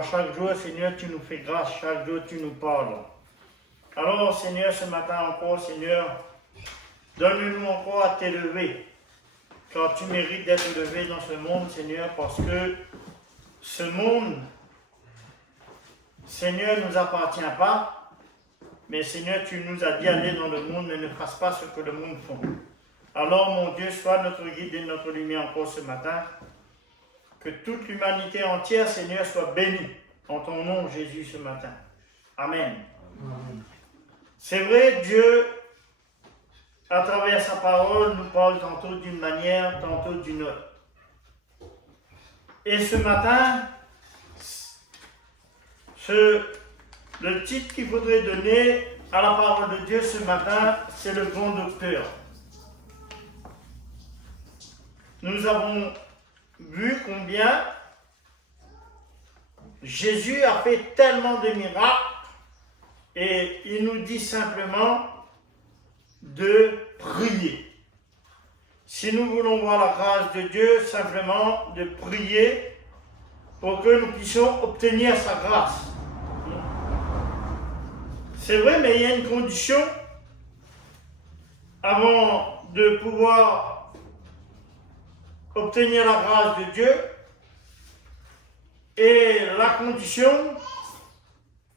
qu'à chaque jour, Seigneur, tu nous fais grâce, chaque jour, tu nous parles. Alors, Seigneur, ce matin encore, Seigneur, donne-nous encore à t'élever, car tu mérites d'être élevé dans ce monde, Seigneur, parce que ce monde, Seigneur, ne nous appartient pas, mais Seigneur, tu nous as dit aller dans le monde, mais ne fasse pas ce que le monde fait. Alors, mon Dieu, sois notre guide et notre lumière encore ce matin. Que toute l'humanité entière, Seigneur, soit bénie en ton nom, Jésus, ce matin. Amen. Amen. C'est vrai, Dieu, à travers sa parole, nous parle tantôt d'une manière, tantôt d'une autre. Et ce matin, le titre qu'il faudrait donner à la parole de Dieu ce matin, c'est le bon docteur. Nous avons vu combien Jésus a fait tellement de miracles et il nous dit simplement de prier. Si nous voulons voir la grâce de Dieu, simplement de prier pour que nous puissions obtenir sa grâce. C'est vrai, mais il y a une condition avant de pouvoir obtenir la grâce de Dieu. Et la condition,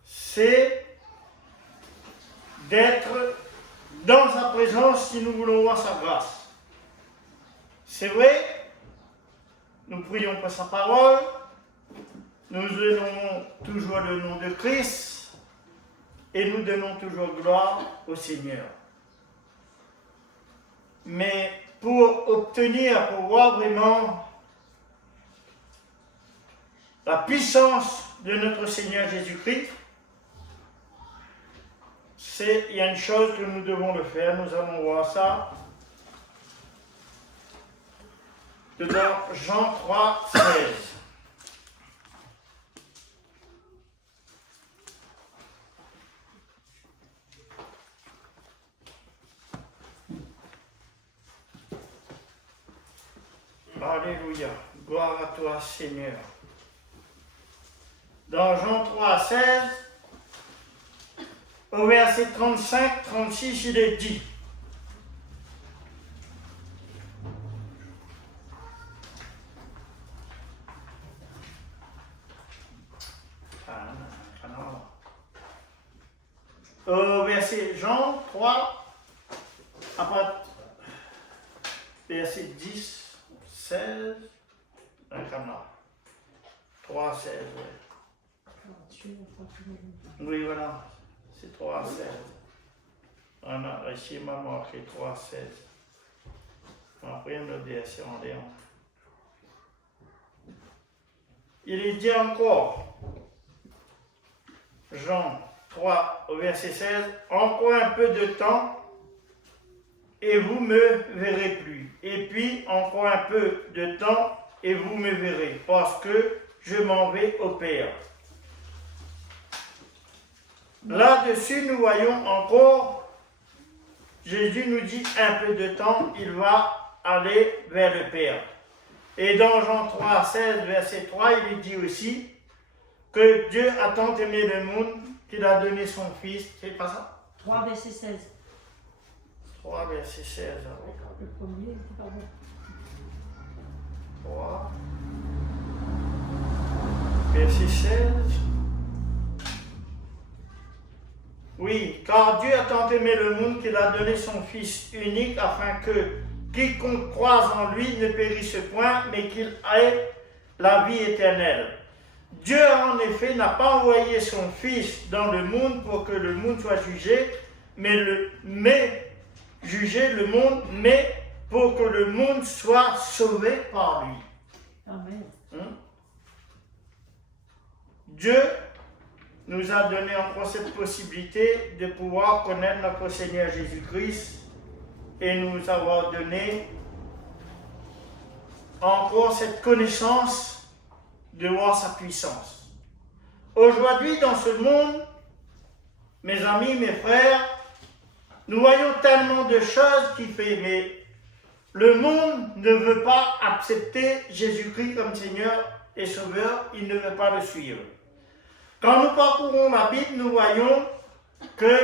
c'est d'être dans sa présence si nous voulons voir sa grâce. C'est vrai, nous prions par sa parole, nous donnons toujours le nom de Christ et nous donnons toujours gloire au Seigneur. Mais pour obtenir, pour voir vraiment la puissance de notre Seigneur Jésus-Christ, il y a une chose que nous devons le faire, nous allons voir ça dans Jean 3, 16. Alléluia, gloire à toi Seigneur. Dans Jean 3, 16, au verset 35-36, il est dit: au verset Jean 3, après verset 10, 16, un canard. 3, 16, oui. Oui, voilà. C'est 3, 16. Voilà, ici, il m'a marqué 3, 16. Après, on le verset en Léon. Il est dit encore, Jean 3, au verset 16, encore un peu de temps et vous me verrez plus. Et puis, encore un peu de temps et vous me verrez, parce que je m'en vais au Père. Là-dessus, nous voyons encore, Jésus nous dit un peu de temps, il va aller vers le Père. Et dans Jean 3, 16, verset 3, il est dit aussi que Dieu a tant aimé le monde qu'il a donné son Fils. C'est pas ça? 3, verset 16. 3, verset 16. Le premier, c'est pas bon. 3, verset 16. Oui, car Dieu a tant aimé le monde qu'il a donné son Fils unique afin que quiconque croise en lui ne périsse point, mais qu'il ait la vie éternelle. Dieu, en effet, n'a pas envoyé son Fils dans le monde pour que le monde soit jugé, mais juger le monde, mais pour que le monde soit sauvé par lui. Amen. Dieu nous a donné encore cette possibilité de pouvoir connaître notre Seigneur Jésus-Christ et nous avoir donné encore cette connaissance de voir sa puissance. Aujourd'hui, dans ce monde, mes amis, mes frères, nous voyons tellement de choses qui fait, mais le monde ne veut pas accepter Jésus-Christ comme Seigneur et Sauveur, il ne veut pas le suivre. Quand nous parcourons la Bible, nous voyons que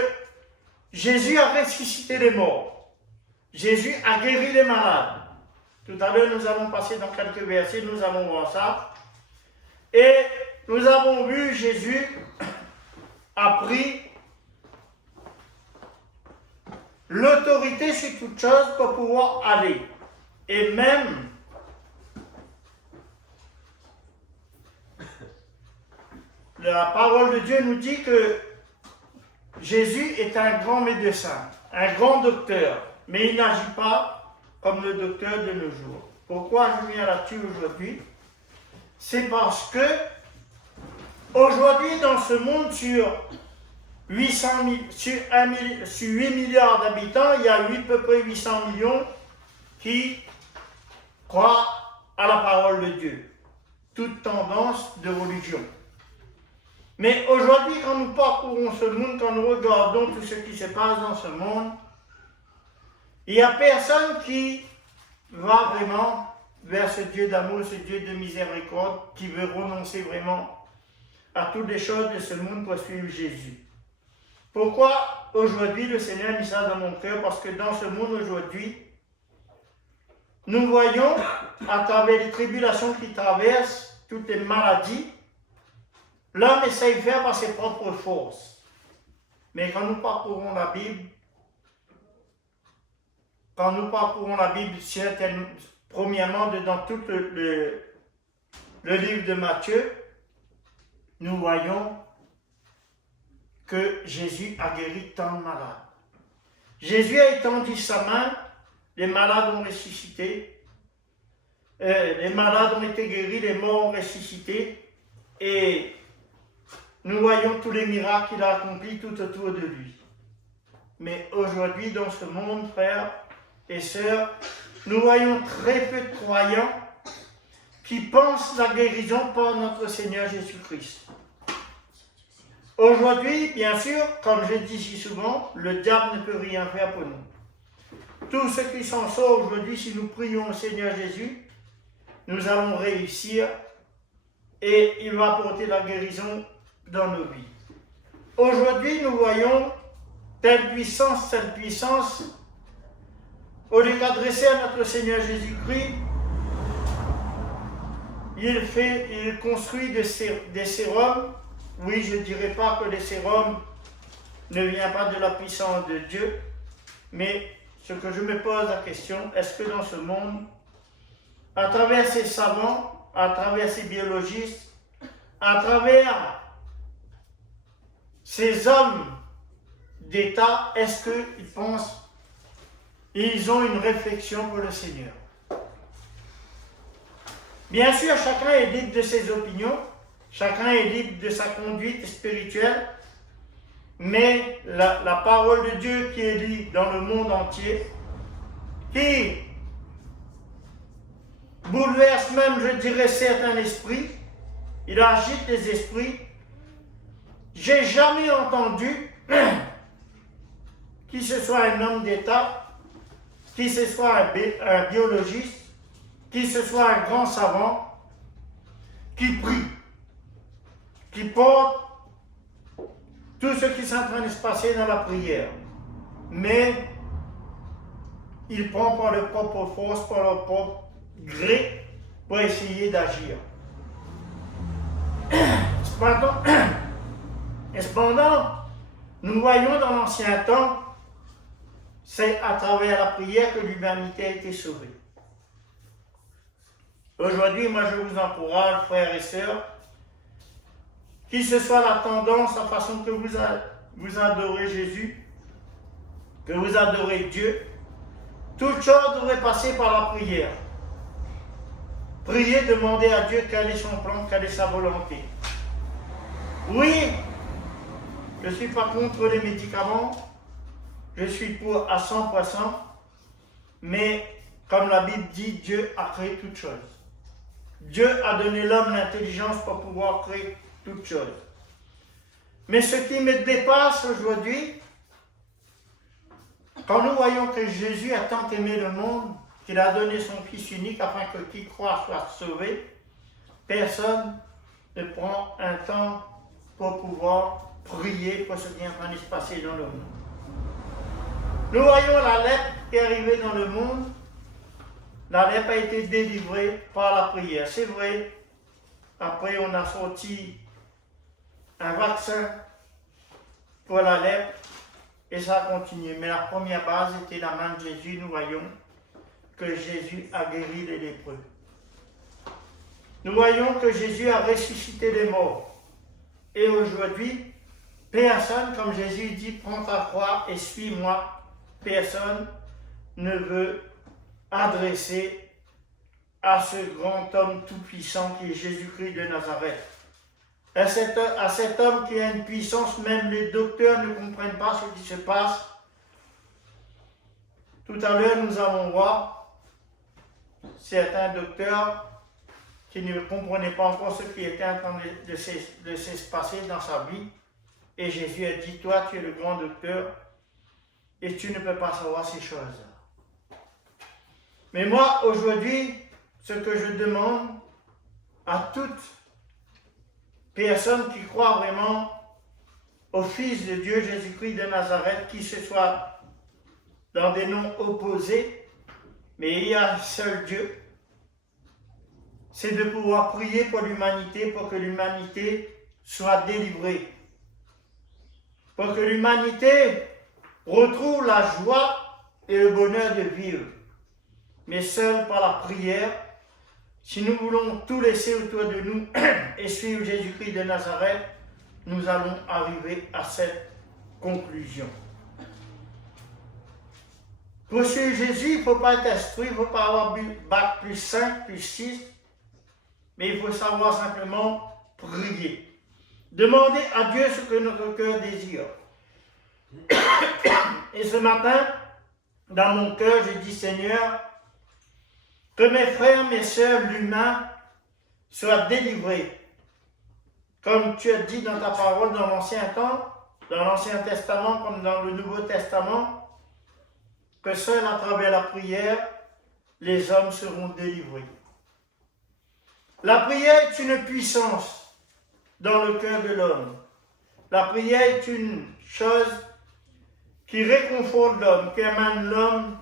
Jésus a ressuscité les morts. Jésus a guéri les malades. Tout à l'heure, nous allons passer dans quelques versets, nous allons voir ça. Et nous avons vu Jésus a pris l'autorité sur toute chose pour pouvoir aller. Et même la parole de Dieu nous dit que Jésus est un grand médecin, un grand docteur, mais il n'agit pas comme le docteur de nos jours. Pourquoi je viens là-dessus aujourd'hui? C'est parce que aujourd'hui, dans ce monde, sur 8 milliards d'habitants, il y a à peu près 800 millions qui croient à la parole de Dieu. Toute tendance de religion. Mais aujourd'hui, quand nous parcourons ce monde, quand nous regardons tout ce qui se passe dans ce monde, il n'y a personne qui va vraiment vers ce Dieu d'amour, ce Dieu de miséricorde, qui veut renoncer vraiment à toutes les choses de ce monde pour suivre Jésus. Pourquoi aujourd'hui le Seigneur a mis ça dans mon cœur? Parce que dans ce monde aujourd'hui, nous voyons à travers les tribulations qui traversent, toutes les maladies, l'homme essaye de faire par ses propres forces. Mais quand nous parcourons la Bible, premièrement, dans tout le livre de Matthieu, nous voyons que Jésus a guéri tant de malades. Jésus a étendu sa main, les malades ont ressuscité, les malades ont été guéris, les morts ont ressuscité, et nous voyons tous les miracles qu'il a accomplis tout autour de lui. Mais aujourd'hui, dans ce monde, frères et sœurs, nous voyons très peu de croyants qui pensent la guérison par notre Seigneur Jésus-Christ. Aujourd'hui, bien sûr, comme je dis si souvent, le diable ne peut rien faire pour nous. Tout ce qui s'en sort aujourd'hui, si nous prions au Seigneur Jésus, nous allons réussir et il va apporter la guérison dans nos vies. Aujourd'hui, nous voyons telle puissance, au lieu d'adresser à notre Seigneur Jésus-Christ, il construit des sérums. Oui, je ne dirais pas que les sérums ne viennent pas de la puissance de Dieu, mais ce que je me pose la question, est-ce que dans ce monde, à travers ces savants, à travers ces biologistes, à travers ces hommes d'État, est-ce qu'ils pensent, ils ont une réflexion pour le Seigneur? Bien sûr, chacun est libre de ses opinions, chacun est libre de sa conduite spirituelle, mais la parole de Dieu qui est lue dans le monde entier, qui bouleverse même, je dirais, certains esprits, il agite les esprits. J'ai jamais entendu qui ce soit un homme d'État, qui ce soit un biologiste, qui ce soit un grand savant, qui prie, qui porte tout ce qui est en train de se passer dans la prière. Mais il prend par leur propre force, par leur propre gré, pour essayer d'agir. Cependant, nous voyons dans l'ancien temps, c'est à travers la prière que l'humanité a été sauvée. Aujourd'hui, moi je vous encourage, frères et sœurs, qu'il ce soit la tendance, la façon que vous adorez Jésus, que vous adorez Dieu, toute chose devrait passer par la prière. Priez, demandez à Dieu quel est son plan, quelle est sa volonté. Oui, je ne suis pas contre les médicaments, je suis pour à 100%, mais comme la Bible dit, Dieu a créé toutes choses. Dieu a donné l'homme l'intelligence pour pouvoir créer toutes choses. Mais ce qui me dépasse aujourd'hui, quand nous voyons que Jésus a tant aimé le monde, qu'il a donné son Fils unique afin que qui croit soit sauvé, personne ne prend un temps pour pouvoir prier pour ce qui est en train de se passer dans le monde. Nous voyons la lèpre qui est arrivée dans le monde. La lèpre a été délivrée par la prière. C'est vrai, après on a sorti un vaccin pour la lèpre et ça a continué. Mais la première base était la main de Jésus. Nous voyons que Jésus a guéri les lépreux. Nous voyons que Jésus a ressuscité les morts. Et aujourd'hui, personne, comme Jésus dit, prends ta croix et suis-moi. Personne ne veut adresser à ce grand homme tout-puissant qui est Jésus-Christ de Nazareth. À cet homme qui a une puissance, même les docteurs ne comprennent pas ce qui se passe. Tout à l'heure, nous allons voir certains docteurs qui ne comprenaient pas encore ce qui était en train de se passer dans sa vie. Et Jésus a dit, toi, tu es le grand docteur et tu ne peux pas savoir ces choses. Mais moi, aujourd'hui, ce que je demande à toute personne qui croit vraiment au Fils de Dieu, Jésus-Christ de Nazareth, qui se soit dans des noms opposés, mais il y a un seul Dieu, c'est de pouvoir prier pour l'humanité, pour que l'humanité soit délivrée. Pour que l'humanité retrouve la joie et le bonheur de vivre. Mais seul par la prière, si nous voulons tout laisser autour de nous et suivre Jésus-Christ de Nazareth, nous allons arriver à cette conclusion. Pour suivre Jésus, il ne faut pas être instruit, il ne faut pas avoir bac plus 5, plus 6, mais il faut savoir simplement prier. Demander à Dieu ce que notre cœur désire. Et ce matin, dans mon cœur, je dis, Seigneur, que mes frères, mes sœurs, l'humain, soient délivrés. Comme tu as dit dans ta parole dans l'Ancien temps, dans l'Ancien Testament comme dans le Nouveau Testament, que seul à travers la prière, les hommes seront délivrés. La prière est une puissance dans le cœur de l'homme. La prière est une chose qui réconforte l'homme, qui amène l'homme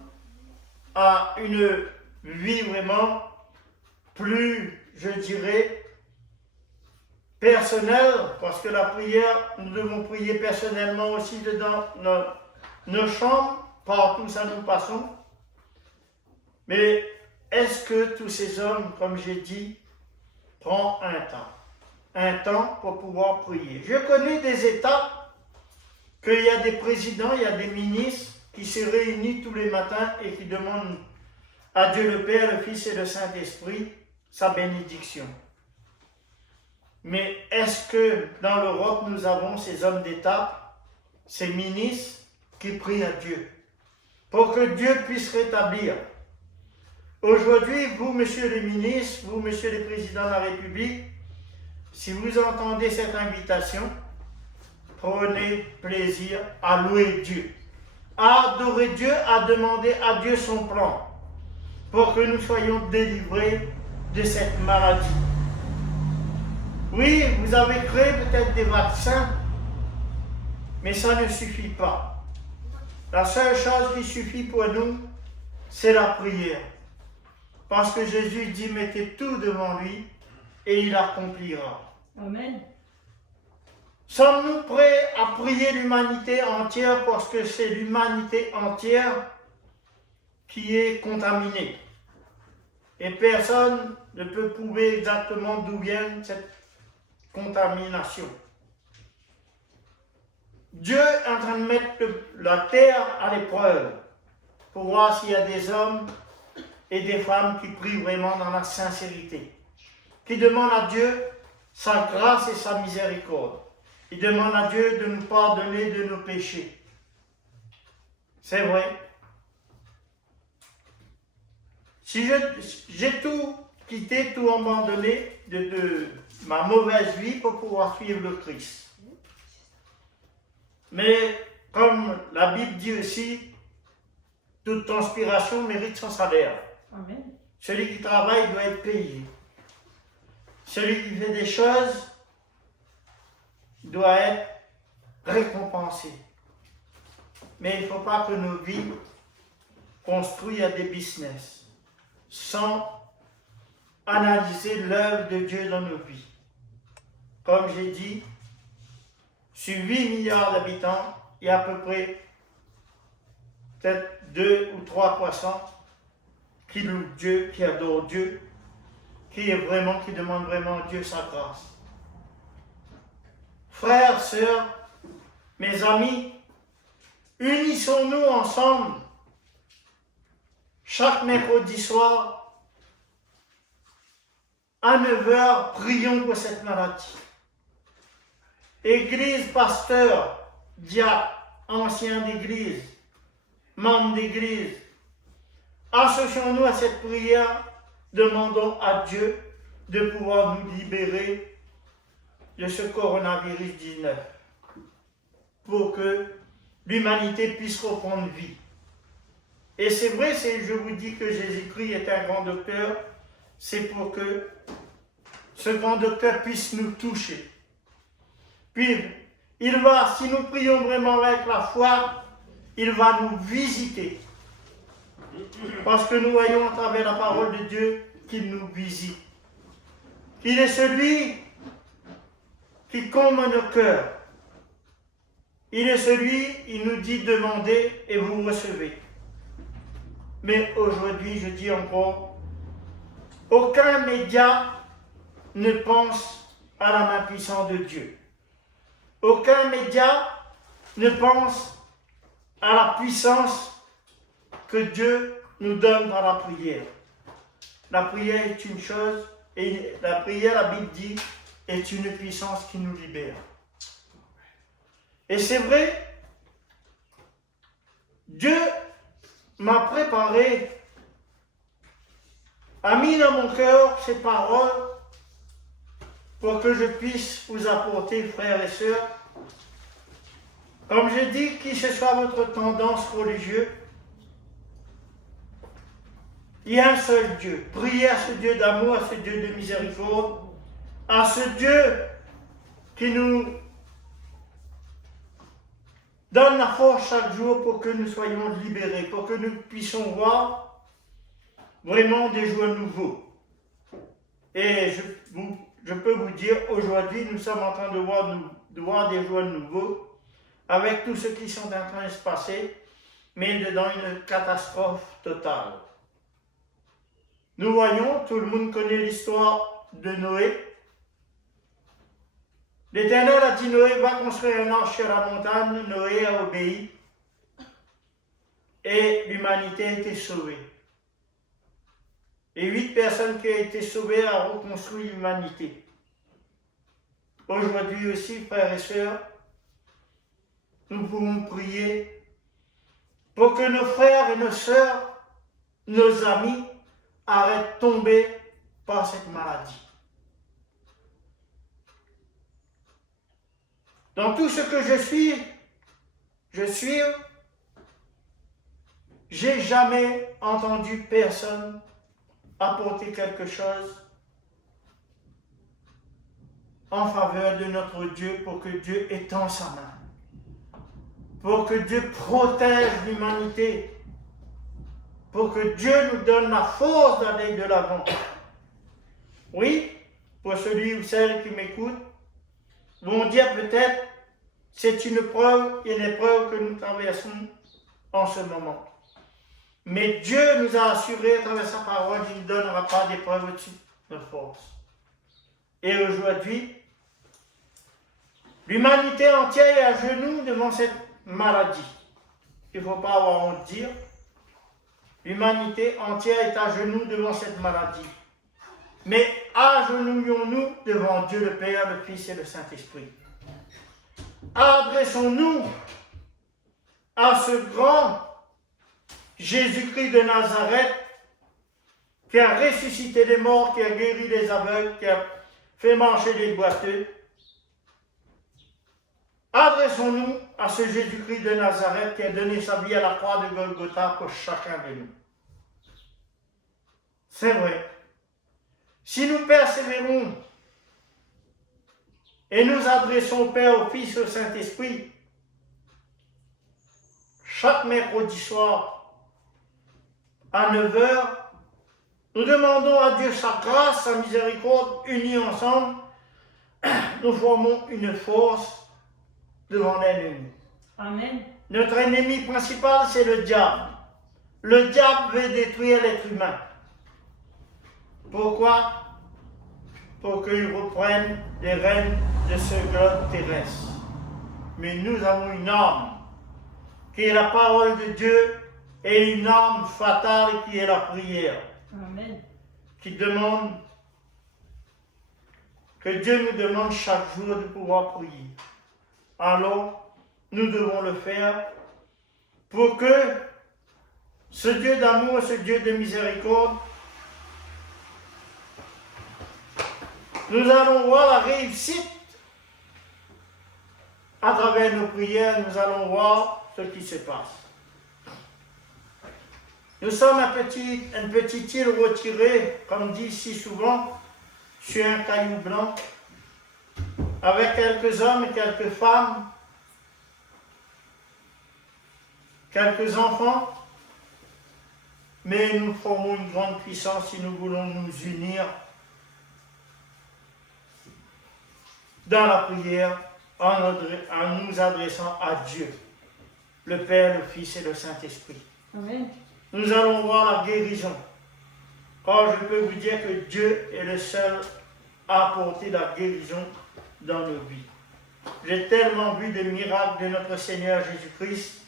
à une vie vraiment plus, je dirais, personnelle, parce que la prière, nous devons prier personnellement aussi dans nos chambres, partout ça nous passons. Mais est-ce que tous ces hommes, comme j'ai dit, prennent un temps pour pouvoir prier? Je connais des États qu'il y a des présidents, il y a des ministres qui se réunissent tous les matins et qui demandent à Dieu le Père, le Fils et le Saint-Esprit sa bénédiction. Mais est-ce que dans l'Europe, nous avons ces hommes d'État, ces ministres qui prient à Dieu pour que Dieu puisse rétablir? Aujourd'hui, vous, messieurs les ministres, vous, messieurs les présidents de la République, si vous entendez cette invitation, prenez plaisir à louer Dieu, à adorer Dieu, à demander à Dieu son plan pour que nous soyons délivrés de cette maladie. Oui, vous avez créé peut-être des vaccins, mais ça ne suffit pas. La seule chose qui suffit pour nous, c'est la prière. Parce que Jésus dit, mettez tout devant lui et il accomplira. Amen. Sommes-nous prêts à prier l'humanité entière parce que c'est l'humanité entière qui est contaminée? Et personne ne peut prouver exactement d'où vient cette contamination. Dieu est en train de mettre la terre à l'épreuve pour voir s'il y a des hommes et des femmes qui prient vraiment dans la sincérité, qui demandent à Dieu sa grâce et sa miséricorde. Ils demandent à Dieu de nous pardonner de nos péchés. C'est vrai. Si j'ai tout quitté, tout abandonné de ma mauvaise vie pour pouvoir suivre le Christ. Mais comme la Bible dit aussi, toute transpiration mérite son salaire. Amen. Celui qui travaille doit être payé. Celui qui fait des choses doit être récompensé. Mais il ne faut pas que nos vies construisent des business sans analyser l'œuvre de Dieu dans nos vies. Comme j'ai dit, sur 8 milliards d'habitants, il y a à peu près peut-être 2 ou 3% qui louent Dieu, qui adorent Dieu, qui demandent vraiment à Dieu sa grâce. Frères, sœurs, mes amis, unissons-nous ensemble chaque mercredi soir à 9 heures, prions pour cette maladie. Église, pasteur, diacre, ancien d'église, membre d'église, associons-nous à cette prière, demandons à Dieu de pouvoir nous libérer de ce coronavirus 19 pour que l'humanité puisse reprendre vie. Et c'est vrai, je vous dis que Jésus-Christ est un grand docteur, c'est pour que ce grand docteur puisse nous toucher. Puis, si nous prions vraiment avec la foi, il va nous visiter. Parce que nous voyons à travers la parole de Dieu qu'il nous visite. Qu'il est celui qui comble nos cœurs. Il est celui, il nous dit demandez et vous recevez. Mais aujourd'hui, je dis encore, aucun média ne pense à la main puissante de Dieu. Aucun média ne pense à la puissance que Dieu nous donne dans la prière. La prière est une chose, et la prière, la Bible dit, est une puissance qui nous libère. Et c'est vrai, Dieu m'a préparé, a mis dans mon cœur ces paroles pour que je puisse vous apporter, frères et sœurs. Comme je dis, qui ce soit votre tendance religieuse, il y a un seul Dieu. Priez à ce Dieu d'amour, à ce Dieu de miséricorde, à ce Dieu qui nous donne la force chaque jour pour que nous soyons libérés, pour que nous puissions voir vraiment des jours nouveaux. Et je peux vous dire, aujourd'hui, nous sommes en train de voir des jours nouveaux, avec tout ce qui sont en train de se passer, mais dans une catastrophe totale. Nous voyons, tout le monde connaît l'histoire de Noé. L'Éternel a dit, Noé va construire un arche sur la montagne. Noé a obéi. Et l'humanité a été sauvée. Et 8 personnes qui ont été sauvées ont reconstruit l'humanité. Aujourd'hui aussi, frères et sœurs, nous pouvons prier pour que nos frères et nos sœurs, nos amis, arrêtent de tomber par cette maladie. Dans tout ce que je suis, j'ai jamais entendu personne apporter quelque chose en faveur de notre Dieu pour que Dieu étende sa main. Pour que Dieu protège l'humanité, pour que Dieu nous donne la force d'aller de l'avant. Oui, pour celui ou celle qui m'écoute, vont dire peut-être, c'est une épreuve que nous traversons en ce moment. Mais Dieu nous a assuré à travers sa parole qu'il ne donnera pas d'épreuve au-dessus de notre force. Et aujourd'hui, l'humanité entière est à genoux devant cette maladie. Il ne faut pas avoir honte de dire. L'humanité entière est à genoux devant cette maladie. Mais agenouillons-nous devant Dieu le Père, le Fils et le Saint-Esprit. Adressons-nous à ce grand Jésus-Christ de Nazareth qui a ressuscité les morts, qui a guéri les aveugles, qui a fait marcher les boiteux. Adressons-nous à ce Jésus-Christ de Nazareth qui a donné sa vie à la croix de Golgotha pour chacun de nous. C'est vrai. Si nous persévérons Et nous adressons au Père, au Fils et au Saint-Esprit chaque mercredi soir à 9 heures. Nous demandons à Dieu sa grâce, sa miséricorde, unis ensemble, nous formons une force devant l'ennemi. Amen. Notre ennemi principal, c'est le diable. Le diable veut détruire l'être humain. Pourquoi? Pour qu'il reprenne les rênes de ce globe terrestre. Mais nous avons une arme qui est la parole de Dieu et une arme fatale qui est la prière. Amen. Qui demande que Dieu nous demande chaque jour de pouvoir prier. Alors, nous devons le faire pour que ce Dieu d'amour, ce Dieu de miséricorde, nous allons voir la réussite à travers nos prières, nous allons voir ce qui se passe. Nous sommes une petite île retirée, comme dit si souvent, sur un caillou blanc, avec quelques hommes et quelques femmes, quelques enfants, mais nous formons une grande puissance si nous voulons nous unir dans la prière en nous adressant à Dieu, le Père, le Fils et le Saint-Esprit. Amen. Nous allons voir la guérison. Or, je peux vous dire que Dieu est le seul à apporter la guérison dans nos vies. J'ai tellement vu de miracles de notre Seigneur Jésus-Christ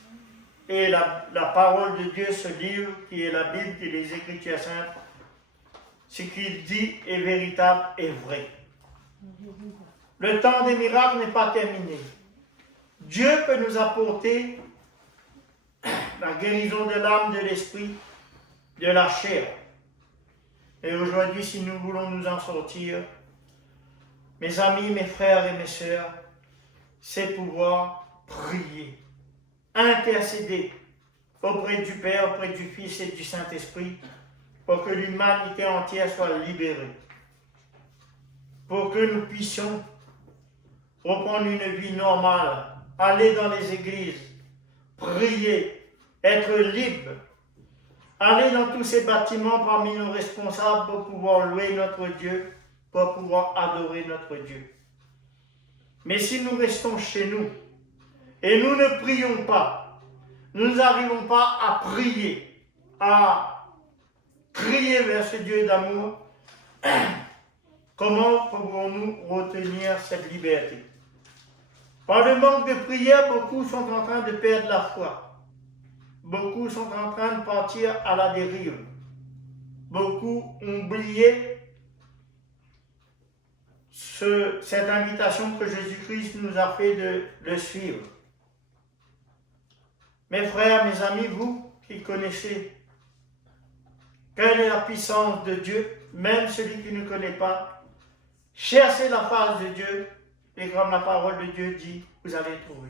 et la parole de Dieu, ce livre qui est la Bible, qui est les Écritures saintes, ce qu'il dit est véritable et vrai. Le temps des miracles n'est pas terminé. Dieu peut nous apporter la guérison de l'âme, de l'esprit, de la chair. Et aujourd'hui, si nous voulons nous en sortir, mes amis, mes frères et mes sœurs, c'est pouvoir prier, intercéder auprès du Père, auprès du Fils et du Saint-Esprit, pour que l'humanité entière soit libérée, pour que nous puissions reprendre une vie normale, aller dans les églises, prier, être libre, aller dans tous ces bâtiments parmi nos responsables pour pouvoir louer notre Dieu, pour pouvoir adorer notre Dieu. Mais si nous restons chez nous et nous ne prions pas, nous n'arrivons pas à prier, à crier vers ce Dieu d'amour, comment pouvons-nous retenir cette liberté? Par le manque de prière, beaucoup sont en train de perdre la foi. Beaucoup sont en train de partir à la dérive. Beaucoup ont oublié cette invitation que Jésus-Christ nous a fait de le suivre. Mes frères, mes amis, vous qui connaissez quelle est la puissance de Dieu, même celui qui ne connaît pas, cherchez la face de Dieu et comme la parole de Dieu dit, vous allez trouver.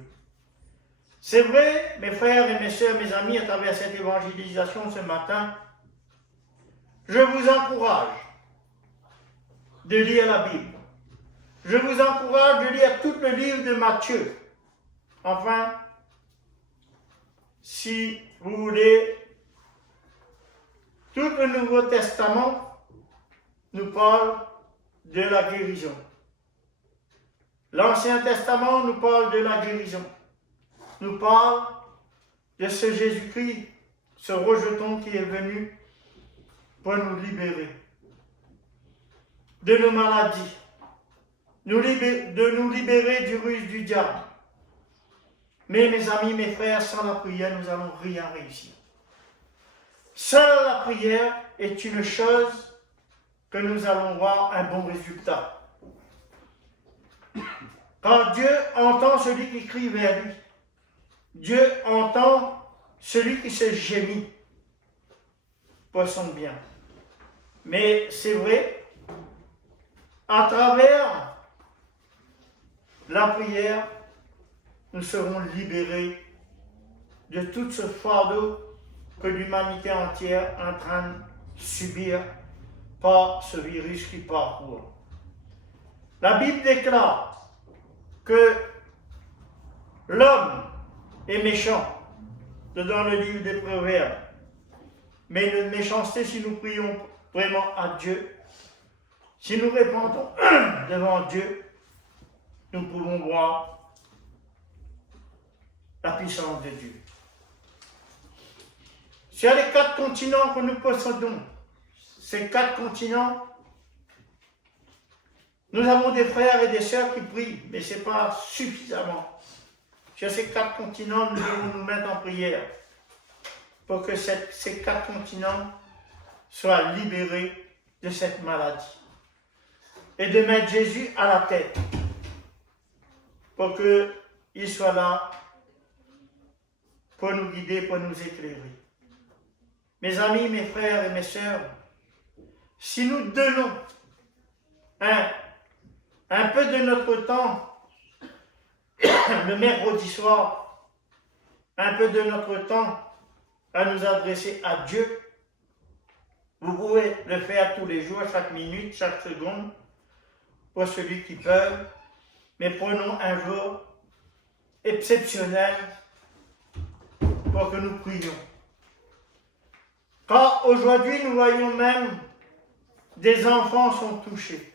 C'est vrai, mes frères et mes sœurs, mes amis, à travers cette évangélisation ce matin, je vous encourage de lire la Bible. Je vous encourage de lire tout le livre de Matthieu. Enfin, si vous voulez, tout le Nouveau Testament nous parle de la guérison. L'Ancien Testament nous parle de la guérison. Nous parle de ce Jésus-Christ, ce rejeton qui est venu pour nous libérer de nos maladies, de nous libérer du ruse du diable. Mais mes amis, mes frères, sans la prière, nous n'allons rien réussir. Seule la prière est une chose que nous allons voir un bon résultat. Quand Dieu entend celui qui crie vers lui, Dieu entend celui qui se gémit pour son bien. Mais c'est vrai, à travers la prière, nous serons libérés de tout ce fardeau que l'humanité entière est en train de subir par ce virus qui parcourt. La Bible déclare que l'homme est méchant, dans le livre des Proverbes. Mais notre méchanceté, si nous prions vraiment à Dieu, si nous répondons devant Dieu, nous pouvons voir la puissance de Dieu. Sur les 4 continents que nous possédons, ces 4 continents, nous avons des frères et des sœurs qui prient, mais ce n'est pas suffisamment. Sur ces 4 continents, nous devons nous mettre en prière pour que ces 4 continents soient libérés de cette maladie. Et de mettre Jésus à la tête pour qu'il soit là pour nous guider, pour nous éclairer. Mes amis, mes frères et mes sœurs, si nous donnons un peu de notre temps, le mercredi soir, un peu de notre temps à nous adresser à Dieu, vous pouvez le faire tous les jours, chaque minute, chaque seconde, pour celui qui peut, mais prenons un jour exceptionnel pour que nous prions. Car aujourd'hui, nous voyons même des enfants sont touchés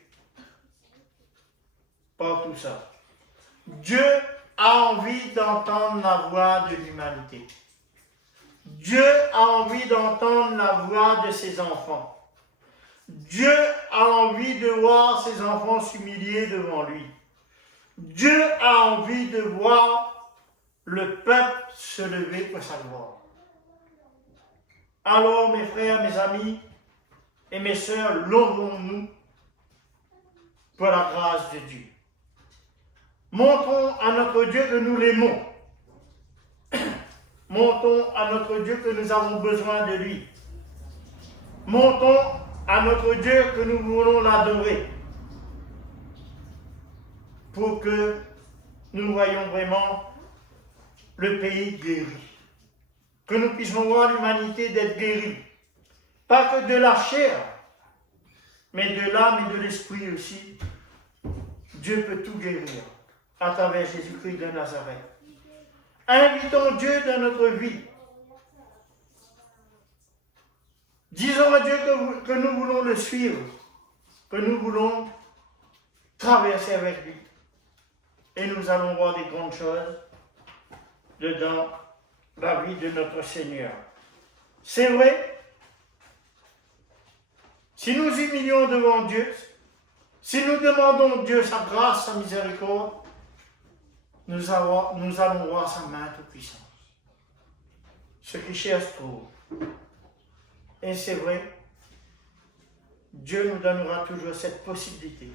par tout ça. Dieu a envie d'entendre la voix de l'humanité. Dieu a envie d'entendre la voix de ses enfants. Dieu a envie de voir ses enfants s'humilier devant lui. Dieu a envie de voir le peuple se lever pour sa gloire. Alors, mes frères, mes amis et mes sœurs, louons-nous pour la grâce de Dieu. Montrons à notre Dieu que nous l'aimons. Montrons à notre Dieu que nous avons besoin de lui. Montrons à notre Dieu que nous voulons l'adorer. Pour que nous voyions vraiment le pays guéri. Que nous puissions voir l'humanité d'être guérie. Pas que de la chair, mais de l'âme et de l'esprit aussi. Dieu peut tout guérir à travers Jésus-Christ de Nazareth. Invitons Dieu dans notre vie. Disons à Dieu que nous voulons le suivre, que nous voulons traverser avec lui. Et nous allons voir des grandes choses dedans la vie de notre Seigneur. C'est vrai, si nous humilions devant Dieu, si nous demandons Dieu sa grâce, sa miséricorde, nous allons voir sa main toute puissante. Ce qui cherche trouve. Et c'est vrai, Dieu nous donnera toujours cette possibilité.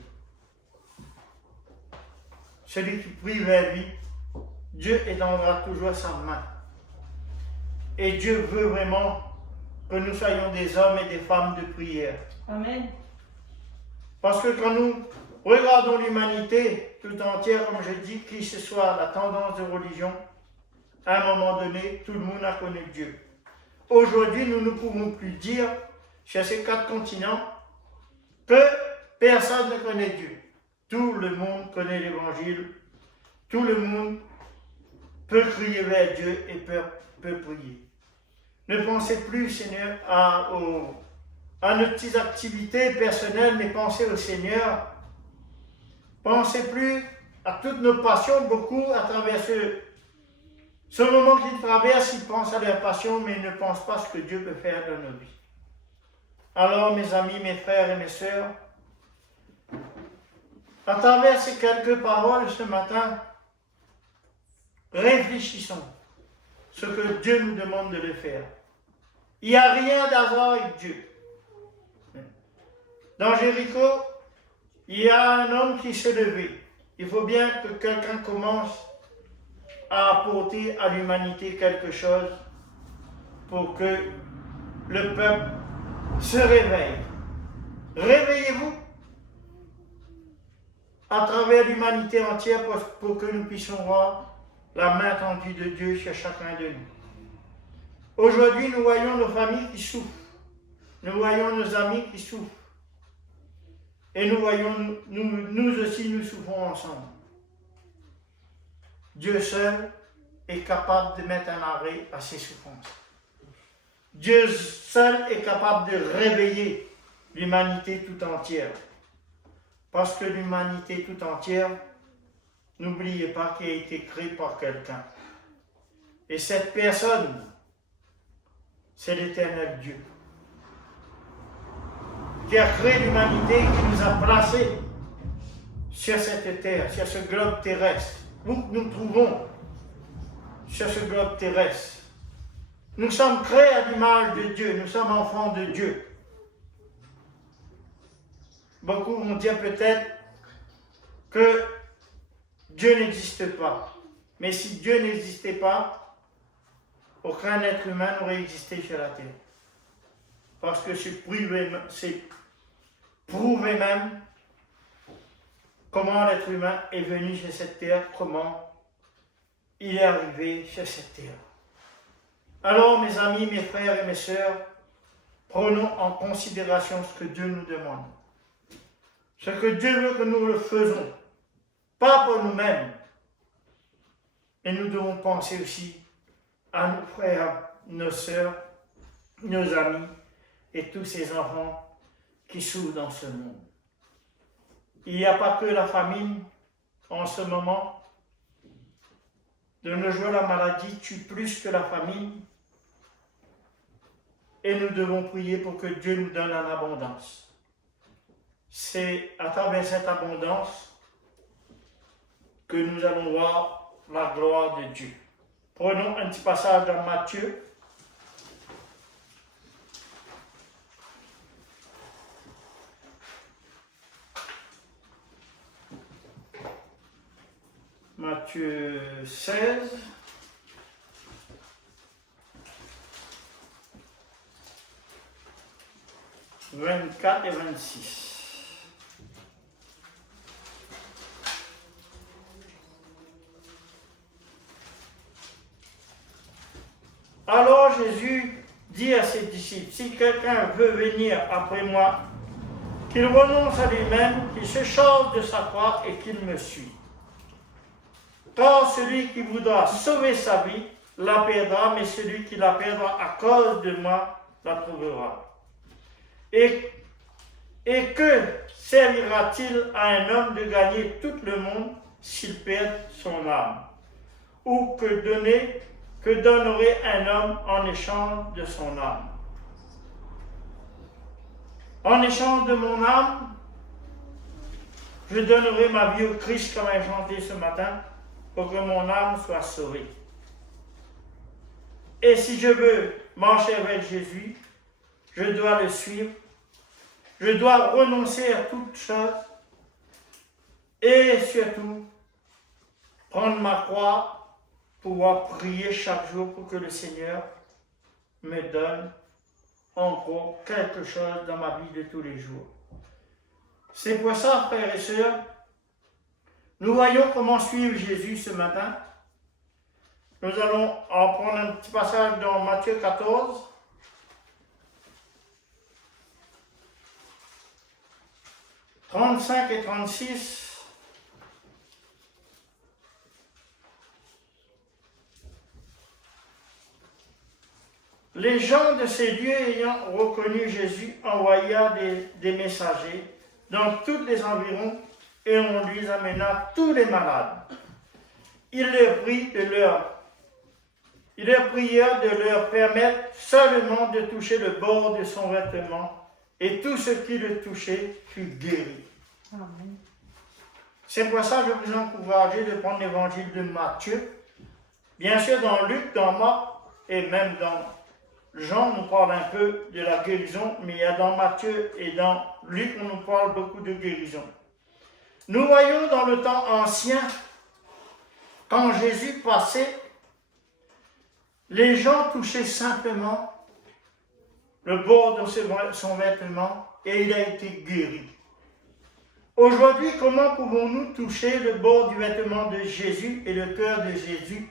Celui qui prie vers lui, Dieu étendra toujours sa main. Et Dieu veut vraiment que nous soyons des hommes et des femmes de prière. Amen. Parce que quand nous regardons l'humanité tout entière, comme je dis, qui ce soit la tendance de religion, à un moment donné, tout le monde a connu Dieu. Aujourd'hui, nous ne pouvons plus dire, sur ces 4 continents, que personne ne connaît Dieu. Tout le monde connaît l'Évangile. Tout le monde peut crier vers Dieu et peut prier. Ne pensez plus, Seigneur, à nos petites activités personnelles, mais pensez au Seigneur. Pensez plus à toutes nos passions, beaucoup à travers ce moment qu'ils traversent, ils pensent à leurs passions, mais ils ne pensent pas à ce que Dieu peut faire dans nos vies. Alors, mes amis, mes frères et mes sœurs, à travers ces quelques paroles ce matin, réfléchissons ce que Dieu nous demande de le faire. Il n'y a rien d'hasard avec Dieu. Dans Jéricho, il y a un homme qui s'est levé. Il faut bien que quelqu'un commence à apporter à l'humanité quelque chose pour que le peuple se réveille. Réveillez-vous à travers l'humanité entière pour que nous puissions voir la main tendue de Dieu sur chacun de nous. Aujourd'hui, nous voyons nos familles qui souffrent. Nous voyons nos amis qui souffrent. Et nous voyons, nous aussi, nous souffrons ensemble. Dieu seul est capable de mettre un arrêt à ces souffrances. Dieu seul est capable de réveiller l'humanité tout entière. Parce que l'humanité tout entière, n'oubliez pas qu'elle a été créée par quelqu'un. Et cette personne, c'est l'Éternel Dieu, qui a créé l'humanité, qui nous a placés sur cette terre, sur ce globe terrestre, où nous trouvons sur ce globe terrestre. Nous sommes créés à l'image de Dieu, nous sommes enfants de Dieu. Beaucoup vont dire peut-être que Dieu n'existe pas. Mais si Dieu n'existait pas, aucun être humain n'aurait existé sur la terre. Parce que c'est prouvé même comment l'être humain est venu sur cette terre, comment il est arrivé sur cette terre. Alors, mes amis, mes frères et mes sœurs, prenons en considération ce que Dieu nous demande. Ce que Dieu veut que nous le faisons, pas pour nous-mêmes, mais nous devons penser aussi à nos frères, nos sœurs, nos amis et tous ces enfants qui souffrent dans ce monde. Il n'y a pas que la famine en ce moment. De nos jours, la maladie tue plus que la famine. Et nous devons prier pour que Dieu nous donne en abondance. C'est à travers cette abondance que nous allons voir la gloire de Dieu. Prenons un petit passage dans Matthieu. Matthieu 16. « 24 et 26. Alors Jésus dit à ses disciples, si quelqu'un veut venir après moi, qu'il renonce à lui-même, qu'il se charge de sa croix et qu'il me suit. Car celui qui voudra sauver sa vie la perdra, mais celui qui la perdra à cause de moi la trouvera. Et que servira-t-il à un homme de gagner tout le monde s'il perd son âme? Ou que donnerait un homme en échange de son âme? En échange de mon âme, je donnerai ma vie au Christ, comme a chanté ce matin, pour que mon âme soit sauvée. Et si je veux marcher avec Jésus, je dois le suivre. Je dois renoncer à toute chose et surtout prendre ma croix, pouvoir prier chaque jour pour que le Seigneur me donne encore quelque chose dans ma vie de tous les jours. C'est pour ça, frères et sœurs, nous voyons comment suivre Jésus ce matin. Nous allons en prendre un petit passage dans Matthieu 14. « 35 et 36. Les gens de ces lieux ayant reconnu Jésus envoyèrent des messagers dans tous les environs et on lui amena tous les malades. Il leur prièrent de leur permettre seulement de toucher le bord de son vêtement. Et tout ce qui le touchait fut guéri. Amen. C'est pour ça que je vous encourage de prendre l'évangile de Matthieu. Bien sûr, dans Luc, dans Marc et même dans Jean, on nous parle un peu de la guérison, mais il y a dans Matthieu et dans Luc, on nous parle beaucoup de guérison. Nous voyons dans le temps ancien, quand Jésus passait, les gens touchaient simplement le bord de son vêtement et il a été guéri. Aujourd'hui, comment pouvons-nous toucher le bord du vêtement de Jésus et le cœur de Jésus?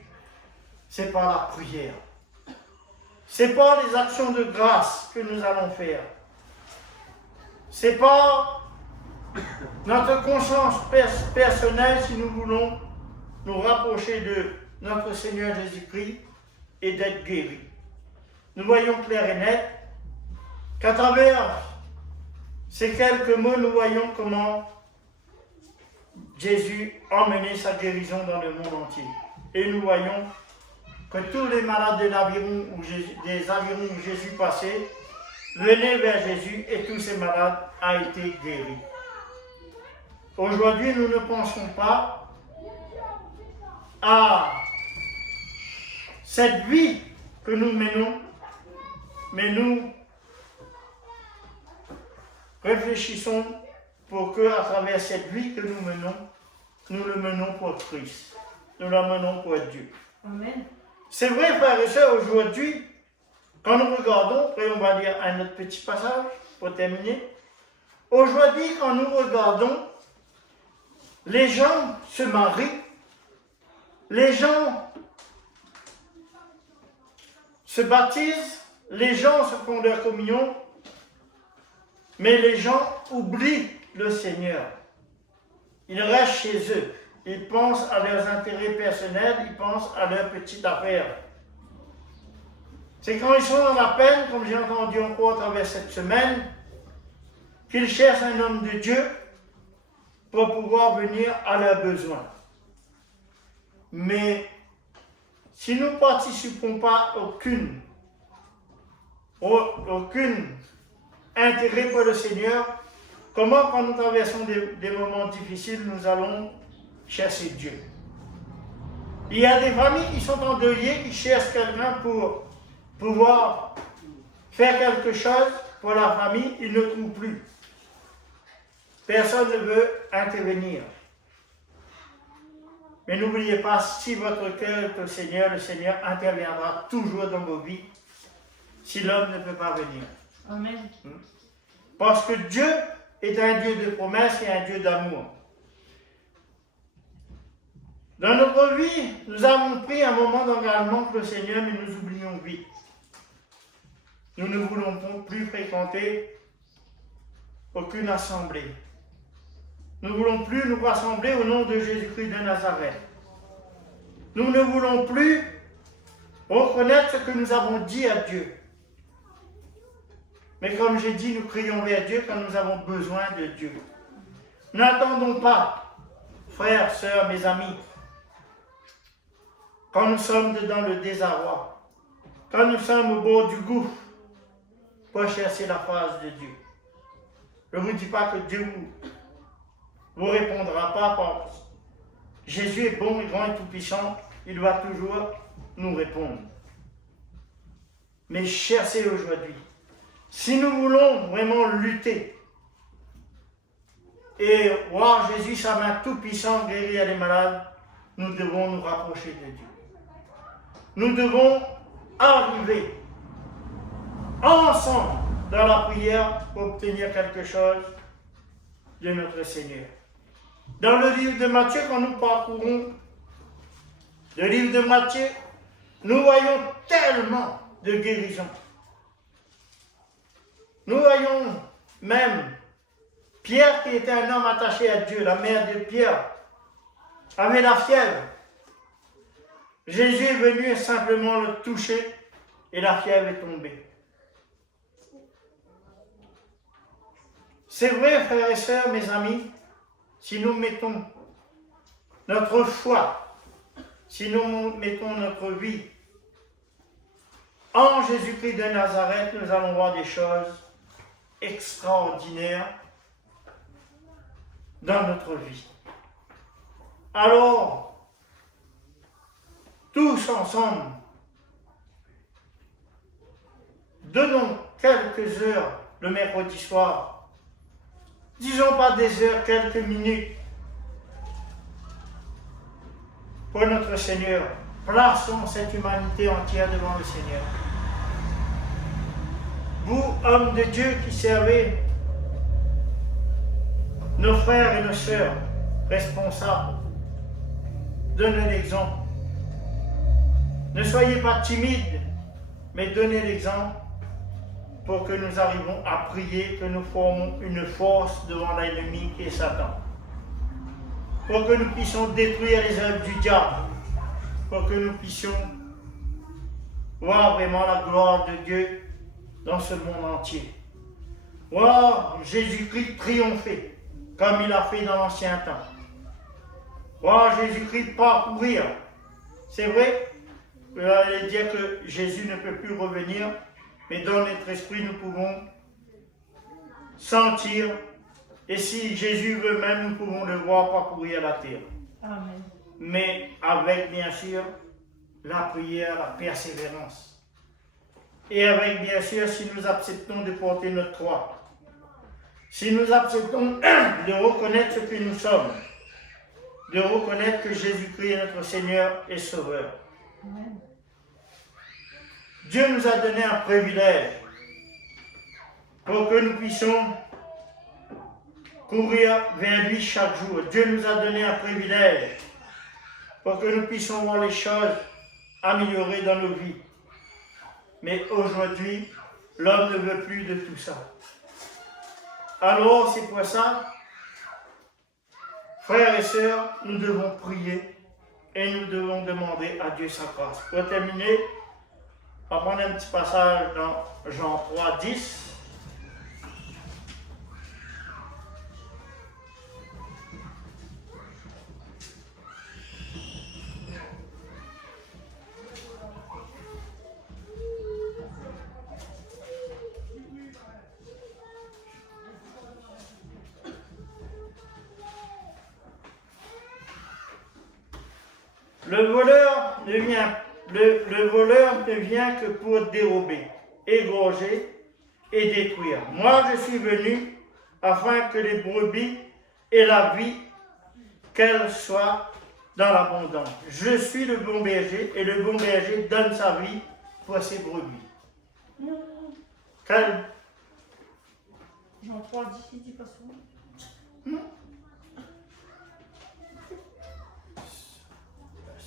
C'est par la prière. C'est par les actions de grâce que nous allons faire. C'est par notre conscience personnelle si nous voulons nous rapprocher de notre Seigneur Jésus-Christ et d'être guéris. Nous voyons clair et net qu'à travers ces quelques mots, nous voyons comment Jésus a mené sa guérison dans le monde entier. Et nous voyons que tous les malades des avirons où Jésus passait venaient vers Jésus et tous ces malades ont été guéris. Aujourd'hui, nous ne pensons pas à cette vie que nous menons, mais nous réfléchissons pour que, à travers cette vie que nous menons, nous le menons pour Christ. Nous la menons pour Dieu. Amen. C'est vrai, frères et sœurs, aujourd'hui, quand nous regardons, et on va lire un autre petit passage pour terminer. Aujourd'hui, quand nous regardons, les gens se marient, les gens se baptisent, les gens se font leur communion, mais les gens oublient le Seigneur. Ils restent chez eux. Ils pensent à leurs intérêts personnels, ils pensent à leurs petites affaires. C'est quand ils sont dans la peine, comme j'ai entendu encore à travers cette semaine, qu'ils cherchent un homme de Dieu pour pouvoir venir à leurs besoins. Mais si nous ne participons pas aucune intérêt pour le Seigneur, comment quand nous traversons des moments difficiles, nous allons chercher Dieu? Il y a des familles qui sont endeuillées, qui cherchent quelqu'un pour pouvoir faire quelque chose pour la famille, ils ne trouvent plus. Personne ne veut intervenir. Mais n'oubliez pas, si votre cœur est au Seigneur, le Seigneur interviendra toujours dans vos vies, si l'homme ne peut pas venir. Amen. Parce que Dieu est un Dieu de promesses et un Dieu d'amour. Dans notre vie, nous avons pris un moment d'engagement avec le Seigneur, mais nous oublions vite. Nous ne voulons plus fréquenter aucune assemblée. Nous ne voulons plus nous rassembler au nom de Jésus-Christ de Nazareth. Nous ne voulons plus reconnaître ce que nous avons dit à Dieu. Mais comme j'ai dit, nous crions vers Dieu quand nous avons besoin de Dieu. N'attendons pas, frères, sœurs, mes amis, quand nous sommes dans le désarroi, quand nous sommes au bord du gouffre, pour chercher la face de Dieu. Je ne vous dis pas que Dieu vous répondra pas, parce que Jésus est bon, grand et tout-puissant, il va toujours nous répondre. Mais cherchez aujourd'hui. Si nous voulons vraiment lutter et voir Jésus, sa main tout-puissante, guérir les malades, nous devons nous rapprocher de Dieu. Nous devons arriver ensemble dans la prière pour obtenir quelque chose de notre Seigneur. Dans le livre de Matthieu, quand nous parcourons le livre de Matthieu, nous voyons tellement de guérisons. Nous voyons même Pierre, qui était un homme attaché à Dieu, la mère de Pierre, avait la fièvre. Jésus est venu simplement le toucher et la fièvre est tombée. C'est vrai, frères et sœurs, mes amis, si nous mettons notre foi, si nous mettons notre vie en Jésus-Christ de Nazareth, nous allons voir des choses extraordinaires dans notre vie. Alors, tous ensemble, donnons quelques heures le mercredi soir. Disons pas des heures, quelques minutes pour notre Seigneur. Plaçons cette humanité entière devant le Seigneur. Vous, hommes de Dieu qui servez nos frères et nos sœurs responsables, donnez l'exemple. Ne soyez pas timides, mais donnez l'exemple pour que nous arrivions à prier, que nous formons une force devant l'ennemi qui est Satan. pour que nous puissions détruire les œuvres du diable, pour que nous puissions voir vraiment la gloire de Dieu dans ce monde entier. Voir Jésus-Christ triompher, comme il a fait dans l'ancien temps. Voir Jésus-Christ parcourir. C'est vrai, vous allez dire que Jésus ne peut plus revenir, mais dans notre esprit, nous pouvons sentir. Et si Jésus veut même, nous pouvons le voir parcourir la terre. Amen. Mais avec, bien sûr, la prière, la persévérance. Et avec, bien sûr, si nous acceptons de porter notre croix. Si nous acceptons de reconnaître ce que nous sommes, de reconnaître que Jésus-Christ est notre Seigneur et Sauveur. Amen. Dieu nous a donné un privilège pour que nous puissions courir vers lui chaque jour. Dieu nous a donné un privilège pour que nous puissions voir les choses améliorées dans nos vies. Mais aujourd'hui, l'homme ne veut plus de tout ça. Alors, c'est pour ça, frères et sœurs, nous devons prier et nous devons demander à Dieu sa grâce. Pour terminer, on va prendre un petit passage dans Jean 3, 10. Le voleur ne vient que pour dérober, égorger et détruire. Moi, je suis venu afin que les brebis aient la vie, qu'elle soit dans l'abondance. Je suis le bon berger et le bon berger donne sa vie pour ses brebis. Quel... Jean 3, 10, il dit pas ça.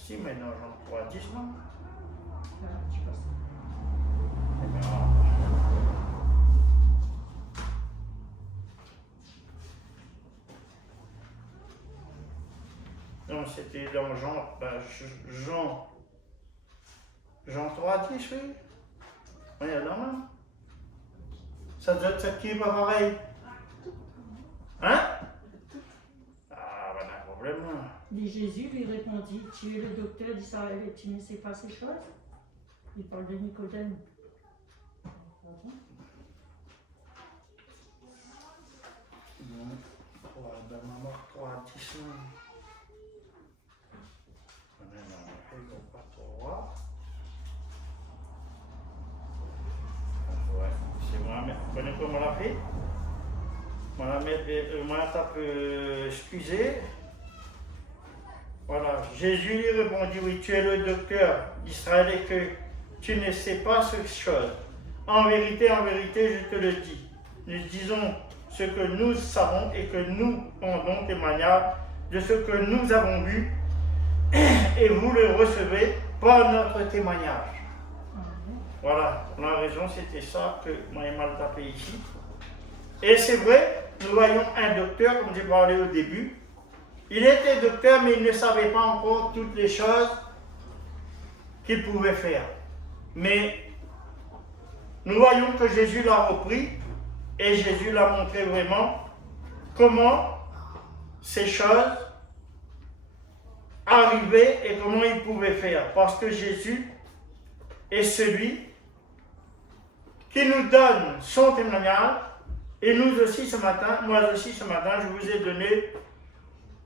Si, mais dans Jean 3, 10, non? Je sais pas ça. Non, c'était dans Jean 3, 10, oui. Oui, alors non. Ça doit être qui est pas pareil. Hein? Ah, ben, un problème. Et Jésus lui répondit, tu es le docteur d'Israël et tu ne sais pas ces choses? Il parle de Nicodème. Non, 3, 10. C'est moi, mais vous connaissez comment on l'a fait? Moi, tape excusez. Voilà, Jésus lui répondit, oui, tu es le docteur d'Israël et que tu ne sais pas ces choses. En vérité, je te le dis. Nous disons ce que nous savons et que nous rendons témoignage de ce que nous avons vu et vous le recevez par notre témoignage. Voilà, la raison c'était ça que moi j'ai mal tapé ici. Et c'est vrai, nous voyons un docteur, comme j'ai parlé au début. Il était docteur, mais il ne savait pas encore toutes les choses qu'il pouvait faire. Mais nous voyons que Jésus l'a repris et Jésus l'a montré vraiment comment ces choses arrivaient et comment il pouvait faire. Parce que Jésus est celui qui nous donne son témoignage. Et nous aussi ce matin, moi aussi ce matin, je vous ai donné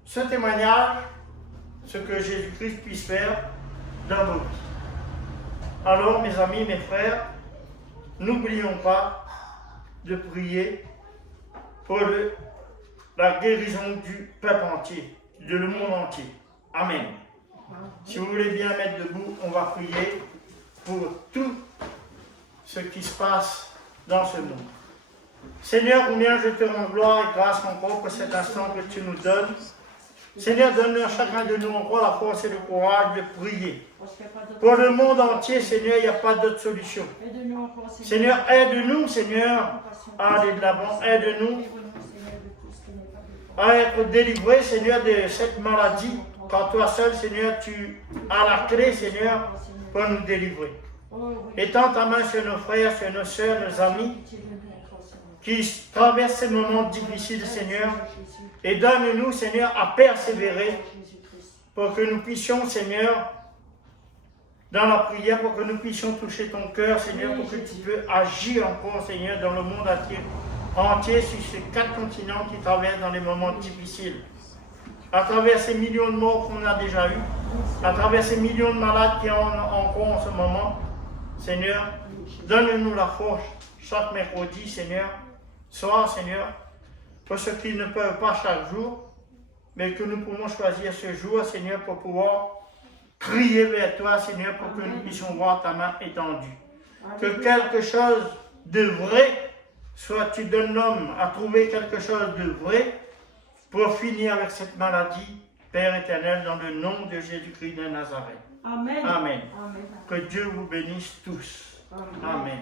ce témoignage, ce que Jésus-Christ puisse faire dans nos vies. Alors mes amis, mes frères, n'oublions pas de prier pour la guérison du peuple entier, de le monde entier. Amen. Si vous voulez bien mettre debout, on va prier pour tout ce qui se passe dans ce monde. Seigneur, combien je te rends gloire et grâce encore pour cet instant que tu nous donnes. Seigneur, donne à chacun de nous encore la force et le courage de prier. Pour le monde entier, Seigneur, il n'y a pas d'autre solution. Seigneur, aide-nous, Seigneur, à aller de l'avant. Aide-nous à être délivrés, Seigneur, de cette maladie. Quand toi seul, Seigneur, tu as la clé, Seigneur, pour nous délivrer. Étends ta main sur nos frères, sur nos soeurs, nos amis, qui traversent ces moments difficiles, Seigneur, et donne-nous, Seigneur, à persévérer pour que nous puissions, Seigneur, dans la prière, pour que nous puissions toucher ton cœur, Seigneur, pour que tu peux agir encore, Seigneur, dans le monde entier sur ces 4 continents qui traversent dans les moments difficiles. À travers ces millions de morts qu'on a déjà eus, à travers ces millions de malades qui en ont encore en ce moment, Seigneur, donne-nous la force chaque mercredi, Seigneur, soir, Seigneur, pour ceux qui ne peuvent pas chaque jour, mais que nous pouvons choisir ce jour, Seigneur, pour pouvoir crier vers toi, Seigneur, pour que nous puissions voir ta main étendue. Que quelque chose de vrai soit, tu donnes l'homme à trouver quelque chose de vrai pour finir avec cette maladie, Père éternel, dans le nom de Jésus-Christ de Nazareth. Amen. Amen. Amen. Que Dieu vous bénisse tous. Amen.